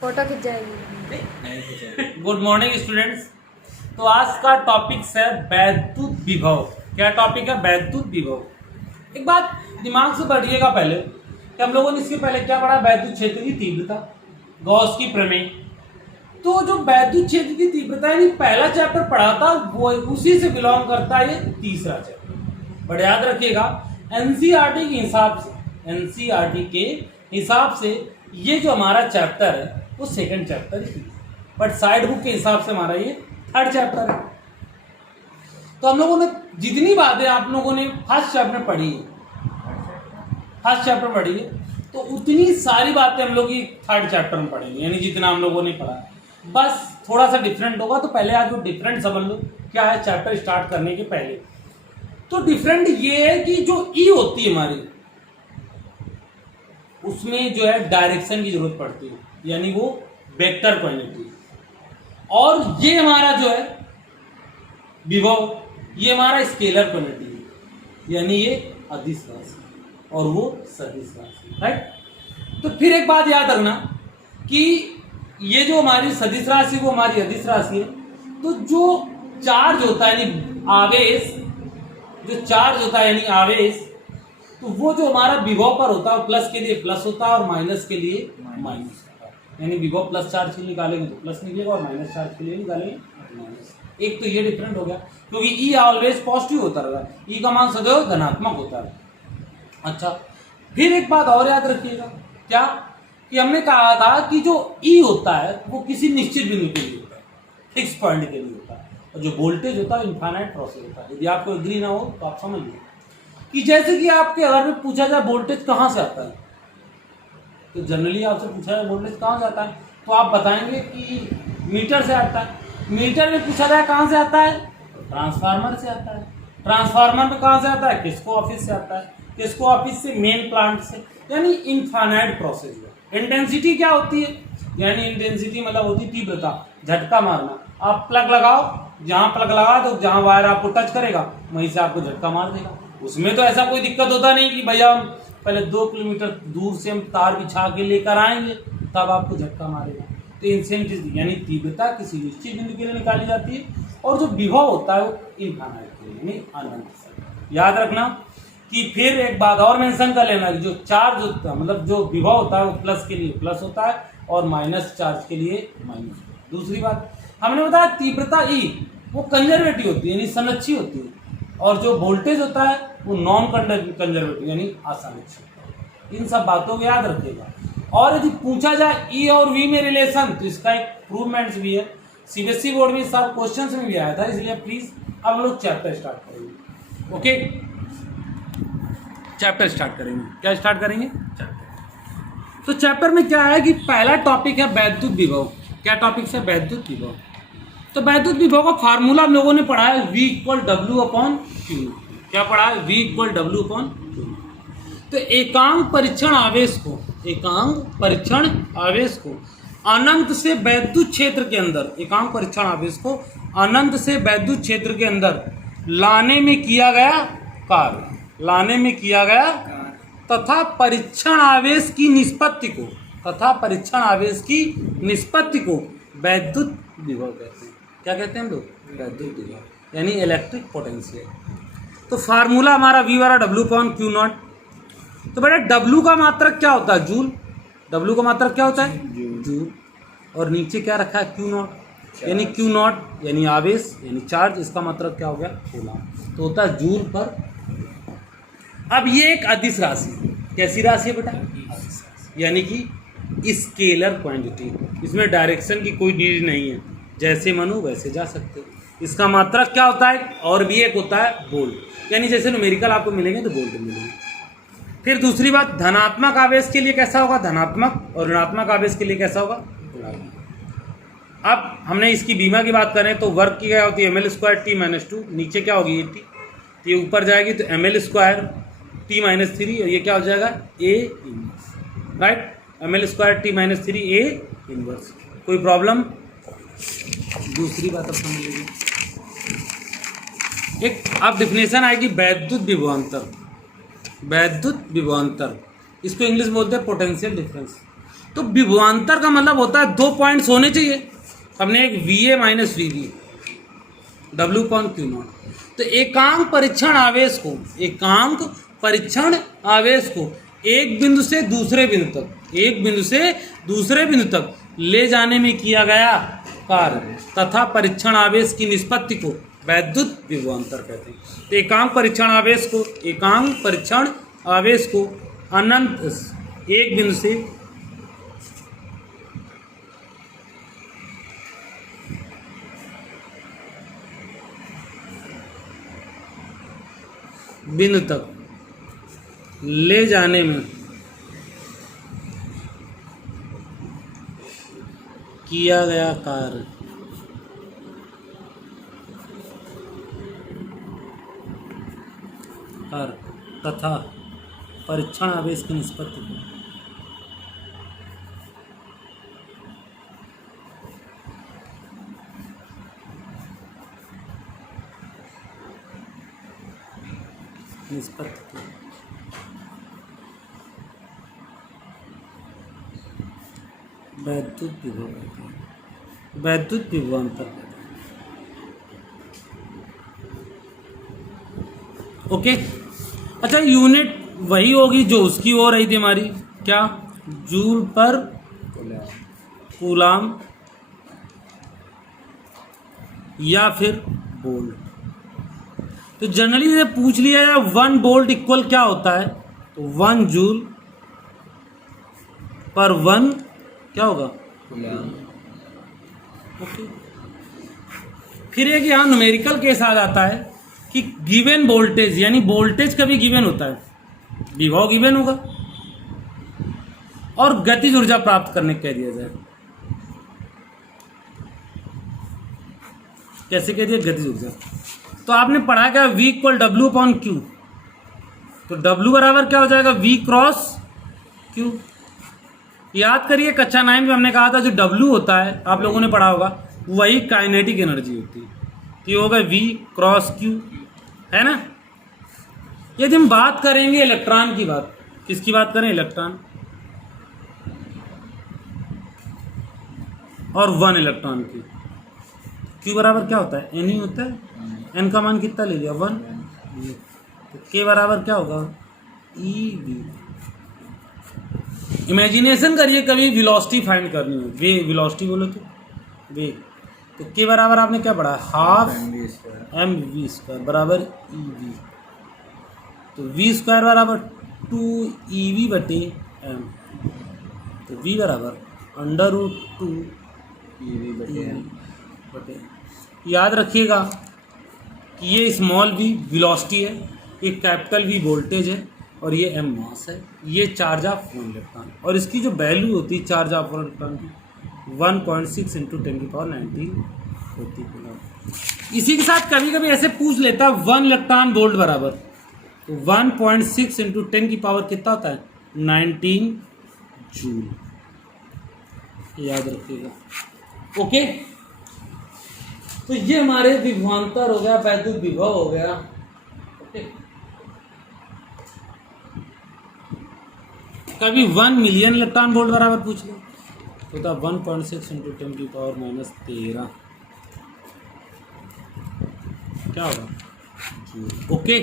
Photo खिंच जाएगी। Good morning students. तो आज का टॉपिक है वैद्युत विभव। क्या टॉपिक है? वैद्युत विभव। एक बात दिमाग से बढ़िएगा पहले कि हम लोगों ने इसके पहले क्या पढ़ा? वैद्युत क्षेत्र की तीव्रता, गॉस की प्रमेय। तो जो वैद्युत क्षेत्र की तीव्रता है पहला चैप्टर पढ़ा था, वो उसी से बिलोंग करता है ये तीसरा चैप्टर। बट याद रखिएगा एनसीईआरटी के हिसाब से, एनसीईआरटी के हिसाब से ये जो हमारा चैप्टर है वो second chapter he, but side book के हिसाब से हमारा ये थर्ड चैप्टर है। तो हम लोगों ने जितनी बातें आप लोगों ने फर्स्ट चैप्टर पढ़ी है, तो उतनी सारी बातें हम लोग थर्ड चैप्टर में पढ़ेंगे, यानी जितना हम लोगों ने पढ़ा है। बस थोड़ा सा डिफरेंट होगा। तो पहले आप जो डिफरेंट समझ लो क्या है चैप्टर स्टार्ट करने के पहले। तो डिफरेंट ये है कि जो ई होती है हमारी, उसमें जो है डायरेक्शन की जरूरत पड़ती है, यानी वो वेक्टर क्वांटिटी। और ये हमारा जो है विभव, ये हमारा स्केलर क्वांटिटी है, यानी ये अदिश राशि और वो सदिश राशि, राइट। तो फिर एक बात याद रखना कि ये जो हमारी सदिश राशि वो हमारी अदिश राशि है। तो जो चार्ज होता है यानी आवेश, जो चार्ज होता है यानी आवेश, तो वो जो हमारा विभव पर होता है प्लस के लिए प्लस होता है और माइनस के लिए माइनस होता है। यानी विभव प्लस चार्ज के लिए निकालेंगे तो प्लस निकलेगा और माइनस चार्ज के लिए निकालेंगे माइनस। एक तो ये डिफरेंट हो गया, क्योंकि ई ऑलवेज पॉजिटिव होता रहेगा, ई का मान सदैव धनात्मक होता है। अच्छा, फिर एक बात और याद रखिएगा, क्या कि हमने कहा था कि जो ई होता है वो किसी निश्चित बिंदु के लिए होता है, फिक्स पॉइंट के लिए होता है, और जो वोल्टेज होता है इनफाइनाइट प्रोसेस होता है। यदि आपको एग्री ना हो तो आप समझ लीजिए कि जैसे कि आपके घर में पूछा जाए वोल्टेज कहाँ से आता है, तो जनरली आपसे पूछा जाए वोल्टेज कहाँ से आता है, तो आप बताएंगे कि मीटर से आता है। मीटर में पूछा जाए कहाँ से आता है, तो ट्रांसफार्मर से आता है। ट्रांसफार्मर में कहाँ से आता है, किसको ऑफिस से आता है, किसको ऑफिस से मेन प्लांट से, यानी इनफाइनाइट प्रोसेस है। इंटेंसिटी क्या होती है, यानी इंटेंसिटी मतलब होती है तीव्रता, झटका मारना। आप प्लग लगाओ, जहाँ प्लग लगा तो जहाँ वायर आपको टच करेगा वहीं से आपको झटका मार देगा। उसमें तो ऐसा कोई दिक्कत होता नहीं कि भैया हम पहले 2 किलोमीटर दूर से हम तार बिछा के लेकर आएंगे तब आपको झटका मारेगा। तो इंटेंसिटी यानी तीव्रता किसी निश्चित बिंदु के लिए निकाली जाती है, और जो विभव होता है वो इनफाइनाइट के लिए यानी अनंत। याद रखना कि फिर एक बात और मेंशन कर लेना कि जो चार्ज होता है मतलब जो विभव होता है वो प्लस के लिए प्लस होता है और माइनस चार्ज के लिए माइनस। दूसरी बात हमने बताया तीव्रता ई वो कंजर्वेटिव होती है यानी संरक्षी होती है, और जो वोल्टेज होता है वो नॉन कंजर्वेटिव यानी असंरक्षित। इन सब बातों को याद रखिएगा। और यदि पूछा जाए ई और वी में रिलेशन, तो इसका एक प्रूवमेंट्स भी है, सीबीएसई बोर्ड में सब क्वेश्चंस में भी आया था, इसलिए प्लीज अब हम लोग चैप्टर स्टार्ट करेंगे। ओके, चैप्टर स्टार्ट करेंगे। क्या स्टार्ट करेंगे? चैप्टर। तो चैप्टर में क्या है कि पहला टॉपिक है वैद्युत विभव। क्या टॉपिक है? वैद्युत विभव। तो वैद्युत विभव का फार्मूला हम लोगों ने पढ़ा है V = W/Q। क्या पढ़ा है? V = W/Q। तो एकांक परीक्षण आवेश को अनंत से वैद्युत क्षेत्र के अंदर, एकांक परीक्षण आवेश को अनंत से वैद्युत क्षेत्र के अंदर लाने में किया गया कार्य, तथा परीक्षण आवेश की निष्पत्ति को वैद्युत विभव कहते हैं। क्या कहते हैं हम लोग? वैद्युत विभव यानी इलेक्ट्रिक पोटेंशियल। तो फार्मूला हमारा V = W/Q0। तो बेटा W का मात्रक क्या होता है? जूल। W का मात्रक क्या होता है? जूल। और नीचे क्या रखा है? Q0 यानी Q0 यानी आवेश यानी चार्ज, इसका मात्रक क्या हो गया? कूलम। तो होता है जूल पर। अब ये एक अदिश राशि, कैसी राशि है बेटा? यानी कि स्केलर क्वांटिटी, इसमें डायरेक्शन की कोई नीड नहीं है, जैसे मनो वैसे जा सकते। इसका मात्रक क्या होता है? और भी एक होता है वोल्ट, यानी जैसे न्यूमेरिकल आपको मिलेंगे तो वोल्ट मिलेंगे। फिर दूसरी बात, धनात्मक आवेश के लिए कैसा होगा? धनात्मक, और ऋणात्मक आवेश के लिए कैसा होगा? ऋणात्मक। अब हमने इसकी बीमा की बात करें तो वर्क की क्या होती है? ml² t-2। नीचे क्या होगी? ये t, तो ये ऊपर जाएगी तो ml² t-3, और ये क्या हो जाएगा? A inverse, right. ml² t-3 A inverse. कोई प्रॉब्लम? दूसरी बात अब समझ लीजिए, एक अब डिफिनेशन आएगी वैद्युत विभवांतर। इसको इंग्लिश बोलते हैं पोटेंशियल डिफरेंस। तो विभवांतर का मतलब होता है 2 पॉइंट्स होने चाहिए। हमने एक VA माइनस VB W/Q0। तो एकांक परीक्षण आवेश को एक बिंदु से दूसरे बिंदु तक ले जाने में किया गया कार्य तथा परीक्षण आवेश की निष्पत्ति को वैद्युत विभवांतर कहते हैं। तो एकांक परीक्षण आवेश को अनंत एक बिंदु से बिंदु तक ले जाने में किया गया कार्य तथा परीक्षण आवेश की निष्पत्ति को वैद्युत विभवांतर। ओके, अच्छा यूनिट वही होगी जो उसकी हो रही थी हमारी, क्या, जूल पर कूलाम या फिर वोल्ट। तो जनरली ये पूछ लिया है 1 वोल्ट इक्वल क्या होता है, तो 1 जूल पर 1 क्या होगा, ओके। फिर एक यहाँ न्यूमेरिकल केस आ जाता है कि गिवन वोल्टेज, यानी वोल्टेज कभी गिवन होता है, विभव गिवन होगा और गतिज ऊर्जा प्राप्त करने कह दिया जाए। कैसे कह दिया, गतिज ऊर्जा। तो आपने पढ़ा क्या, V = W/Q। तो W बराबर क्या हो जाएगा, V क्रॉस Q। याद करिए कक्षा 9 में हमने कहा था जो W होता है, आप लोगों ने पढ़ा होगा, वही काइनेटिक एनर्जी होती है। तो ये होगा V क्रॉस Q, है ना। यदि हम बात करेंगे इलेक्ट्रॉन की बात, किसकी बात करें, इलेक्ट्रॉन, और 1 इलेक्ट्रॉन की, Q बराबर क्या होता है, N ही होता है। N का मान कितना ले लिया, 1। तो K बराबर क्या होगा, EV। इमेजिनेशन करिए कभी वेलोसिटी फाइंड करनी हो, वे वेलोसिटी बोलो तो वेग, तो K बराबर आपने क्या पढ़ा, हाफ mv² बराबर EV। तो v² बराबर 2EV/m। तो V बराबर √2 EV/m। याद रखिएगा कि ये स्मॉल v वेलोसिटी है, ये कैपिटल V वोल्टेज है, और ये m मास है, ये चार्ज ऑफ 1 इलेक्ट्रॉन, और इसकी जो वैल्यू होती है चार्ज ऑफ 1 इलेक्ट्रॉन की 1.6 × 10⁻19 होती है। इसी के साथ कभी कभी ऐसे पूछ लेता है 1 इलेक्ट्रॉन वोल्ट बराबर, तो 1.6 × 10⁻, कितना होता है, 19 जूल। याद रखिएगा, ओके। तो ये हमारे विभवांतर हो गया, वैद्युत विभव हो गया, ओके। कभी 1 मिलियन इलेक्ट्रॉन वोल्ट बराबर पूछ लो, तो था 1.6 × 10⁻−13 क्या होगा, ओके।